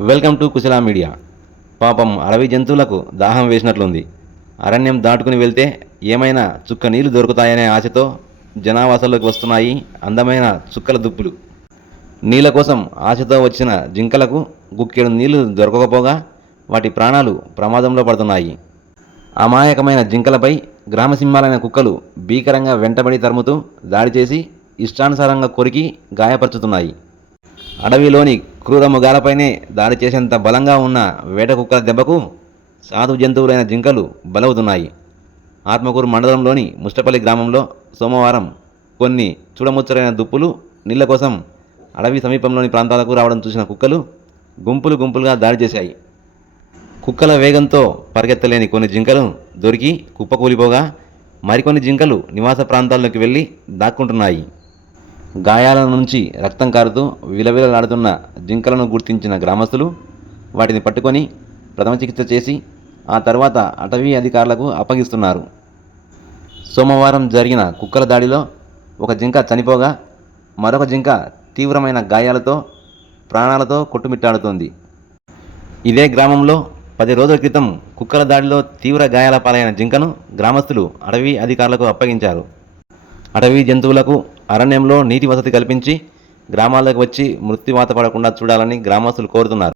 Welcome to Kushala media. పాపం అడవి జంతువులకు దాహం వేసినట్లుంది. అరణ్యం దాటుకుని వెళ్తే ఏమైనా చుక్క నీళ్లు దొరుకుతాయనే ఆశతో జనావాసాల్లోకి వస్తున్నాయి అందమైన చుక్కల దుప్పులు. నీళ్ల కోసం ఆశతో వచ్చిన జింకలకు గుక్కెడు నీళ్లు దొరకకపోగా వాటి ప్రాణాలు ప్రమాదంలో పడుతున్నాయి. అమాయకమైన జింకలపై గ్రామసింహాలైన కుక్కలు భీకరంగా వెంటబడి తరుముతూ దాడి చేసి ఇష్టానుసారంగా కొరికి గాయపరుచుతున్నాయి. అడవిలోని క్రూర మృగాలపైనే దాడి చేసేంత బలంగా ఉన్న వేట కుక్కల దెబ్బకు సాధు జంతువులైన జింకలు బలవుతున్నాయి. ఆత్మకూరు మండలంలోని ముష్టపల్లి గ్రామంలో సోమవారం కొన్ని చూడముచ్చరైన దుప్పులు నీళ్ల కోసం అడవి సమీపంలోని ప్రాంతాలకు రావడం చూసిన కుక్కలు గుంపులు గుంపులుగా దాడి చేశాయి. కుక్కల వేగంతో పరిగెత్తలేని కొన్ని జింకలు దొరికి కుప్పకూలిపోగా మరికొన్ని జింకలు నివాస ప్రాంతాల్లోకి వెళ్ళి దాక్కుంటున్నాయి. గాయాల నుంచి రక్తం కారుతూ విలవిలలాడుతున్న జింకలను గుర్తించిన గ్రామస్తులు వాటిని పట్టుకొని ప్రథమ చికిత్స చేసి ఆ తర్వాత అటవీ అధికారులకు అప్పగిస్తున్నారు. సోమవారం జరిగిన కుక్కల దాడిలో ఒక జింక చనిపోగా మరొక జింక తీవ్రమైన గాయాలతో ప్రాణాలతో కొట్టుమిట్టాడుతోంది. ఇదే గ్రామంలో 10 రోజుల క్రితం కుక్కల దాడిలో తీవ్ర గాయాల పాలైన జింకను గ్రామస్తులు అటవీ అధికారులకు అప్పగించారు. అటవీ జంతువులకు అరణ్యంలో నీటి వసతి కల్పించి గ్రామాల్లోకి వచ్చి మృత్యువాత పడకుండా చూడాలని గ్రామస్తులు కోరుతున్నారు.